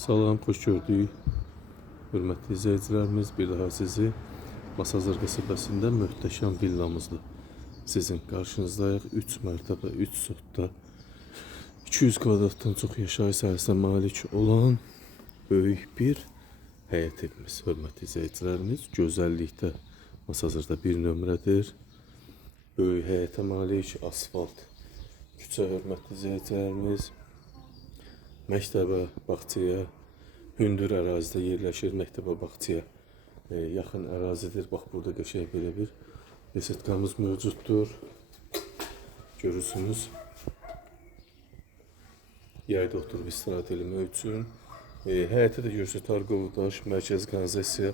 Salam, xoş gördük. Hörmətli izləyicilərimiz, bir daha sizi Masazır qəsəbəsində möhtəşəm villamızla sizin qarşınızdayıq. 3 mərtəbə, 3 sotda 200 kvadratdan çox yaşayış sahəsinə malik olan böyük bir həyət evimiz. Hörmətli izləyicilərimiz, gözəllikdə Masazırda bir nömrədir. Böyük həyətə malik, asfalt küçə. Hörmətli izləyicilərimiz, məktəbə, bağçaya, hündür ərazidə yerləşir. Məktəbə, bağçaya yaxın ərazidir. Bax, burada qəşəng belə bir resetkamız mövcuddur. Görürsünüz. Yayda oturub istirahət eləmək üçün. Həyətə də görürsünüz, Targov daş, mərkəzi kanalizasiya,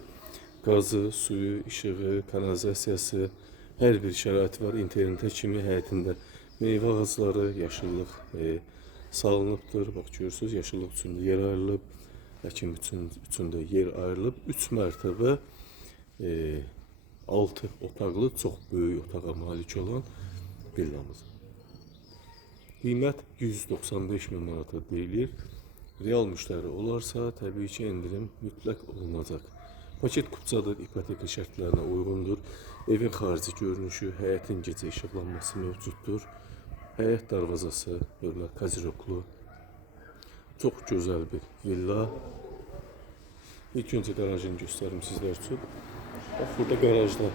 qazı, suyu, işığı, kanalizasiyası, hər bir şəraiti var. İnternetə kimi həyətində meyvə ağacları, yaşıllıq salınıbdır. Bax, görürsünüz, yaşıllıq üçün yer ayrılıb, əkin üçün də yer ayrılıb. 3 mərtəbə, 6 otaqlı, çox böyük otağa malik olan villamız. Qiymət 195 min manata deyilir. Real müştəri olarsa, təbii ki, endirim mütləq olunacaq. Paket kupçadır, ipoteka şərtlərinə uyğundur. Evin xarici görünüşü, həyətin gecə işıqlanması mövcuddur. Həyət darvazası, hörmət kaziroklu, çox gözəl bir villa. İlk öncə garajını göstərim sizlər üçün. Bax, burada garajda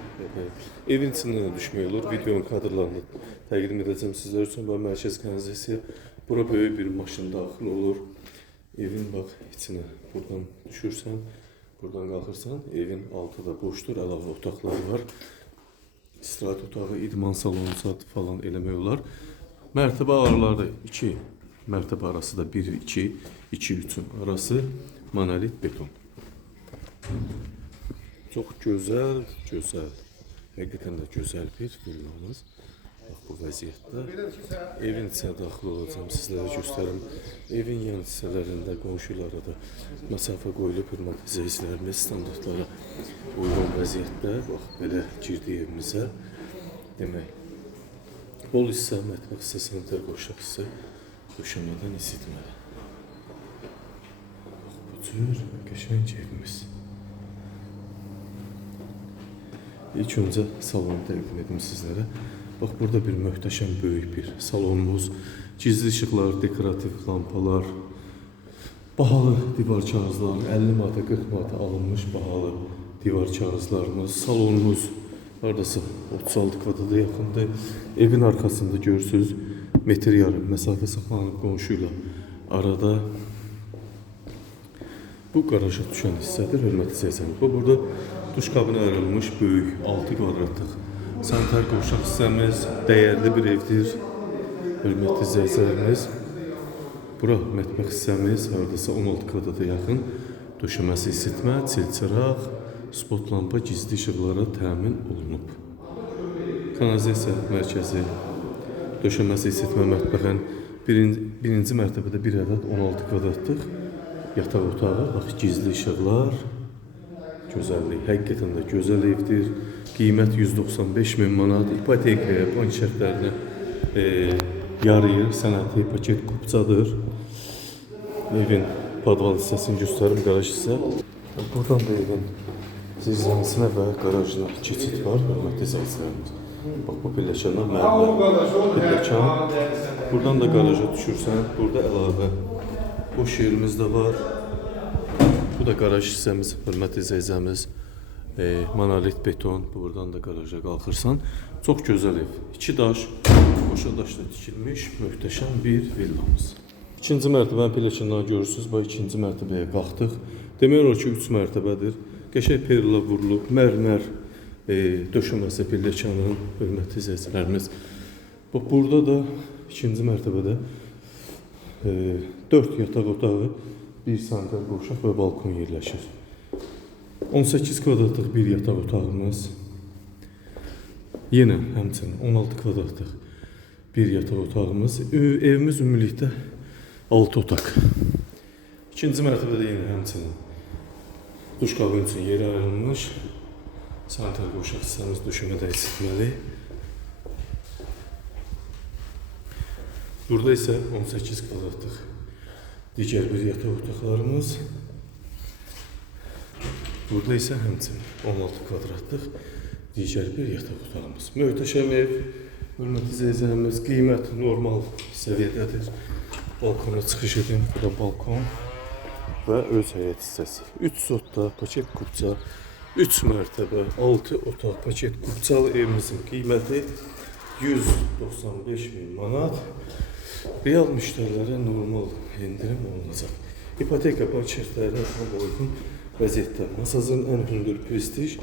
evin içindən də düşmək olur. Videonun kadrlarını təqdim edəcəm sizlər üçün. Bu mərkəzi kanalizasiya, bura böyük bir maşın daxil olur. Evin bax içinə buradan düşürsən, buradan qalxırsan, evin altı da boşdur, əlavə otaqları var. İstirahət otağı, idman salonu falan eləmək olar. Mərtəbə araları 2 mərtəbə arası da 1-2, 2-3'ün arası monolit beton. Çox gözəl, həqiqətən də gözəl bir villamız. Bax, bu vəziyyətdə evin içinə daxil olacağım, sizlərə göstərim. Evin yan hissələrində, qonşulara da məsafə qoyulub, hörmətli izləyicilərimiz, standartlara uyğun vəziyyətdə. Bax, belə girdik evimizə. Demək, bol hissə, mətbəx hissə, sanitar qoşaq hissə döşəmədən isitməli. Bax, bu cür qəşəng evimiz. İlk öncə salonu təqdim edim sizlərə. Bax, burada bir möhtəşəm böyük bir salonumuz, gizli işıqlar, dekorativ lampalar, bahalı divar kağızlar, 50 manata, 40 manata alınmış bahalı divar kağızlarımız, salonumuz haradasa 36 kvadrata yaxındır. Evin arxasında görürsünüz, metr yarım məsafə saxlanıb qonşuyla arada. Bu qaraja düşən hissədir, hörmətli izləyicilər. Bu burada duşkabına ayrılmış böyük 6 kvadratlıq sanitar qovşaq hissəmiz, dəyərli bir evdir, hörmətli izləyicilərimiz. Bura mətbəx hissəmiz, haradasa 16 kvadrata yaxın, döşəməsi isitmə, çilçıraq, spot lampa, gizli işıqlara təmin olunub. Kanalizasiya mərkəzi, döşəməsi isitmə, mətbəxən birinci mərtəbədə bir ədəd 16 kvadratlıq yataq otağı, bax, gizli işıqlar, gözəllik, həqiqətən də gözəl evdir. Qiymət 195 min manat, ipotekaya, bank şərtlərinə yarıyır, sənəti paket kupçadır. Evin padval hissəsini göstərim, qaraj hissə. Buradan da evin zirzəmisinə və qarajına keçid var, hörmətli izləyicilərimiz. Bax, bu pilləkənlər mərmər pilləkən. Buradan da qaraja düşürsən, burada əlavə boş yerimiz də var. Bu da qaraj hissəmiz, hörmətli izləyicilərimiz. Monolit beton, buradan da qaraja qalxırsan. Çox gözəl ev. 2 daş, boşa daşla tikilmiş, möhtəşəm bir villamız. İkinci mərtəbənin pilləkənləri görürsünüz. Bax, ikinci mərtəbəyə qalxdıq. Demək olar ki, 3 mərtəbədir. Qəşəng perla vurulub, mərmər döşəməsi pilləkənin, hörmətli izləyicilərimiz. Bax, burada da ikinci mərtəbədə 4 yataq otağı, 1 sanitar qovşaq və balkon yerləşir. 18 kvadratlıq bir yataq otağımız, yenə həmçinin 16 kvadratlıq bir yataq otağımız, evimiz ümumilikdə 6 otaq. İkinci mərtəbədə yenə həmçinin duşkabin üçün yeri ayrılmış, sanitar qovşaq hissəmiz döşəmədə isitməli. Burada isə 18 kvadratlıq digər bir yataq otaqlarımız. Burada isə həmçinin 16 kvadratlıq digər bir yataq otağımız. Möhtəşəm ev, hörmətli izləyicilərimiz, qiymət normal səviyyədədir. Balkona çıxış edin, bu da balkon və öz həyət hissəsi. 3 sotda paket kupça, 3 mərtəbə, 6 otaq paket kupçalı evimizin qiyməti 195.000 manat. Real müştərilərə normal endirim olunacaq. İpoteka bank şərtlərinə tam uyğun vəziyyətdə Masazın ən hündür prestij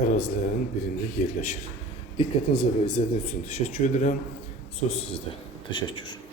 ərazilərinin birində yerləşir. Diqqətinizə və izlədiyiniz üçün təşəkkür edirəm. Söz sizdə. Təşəkkür.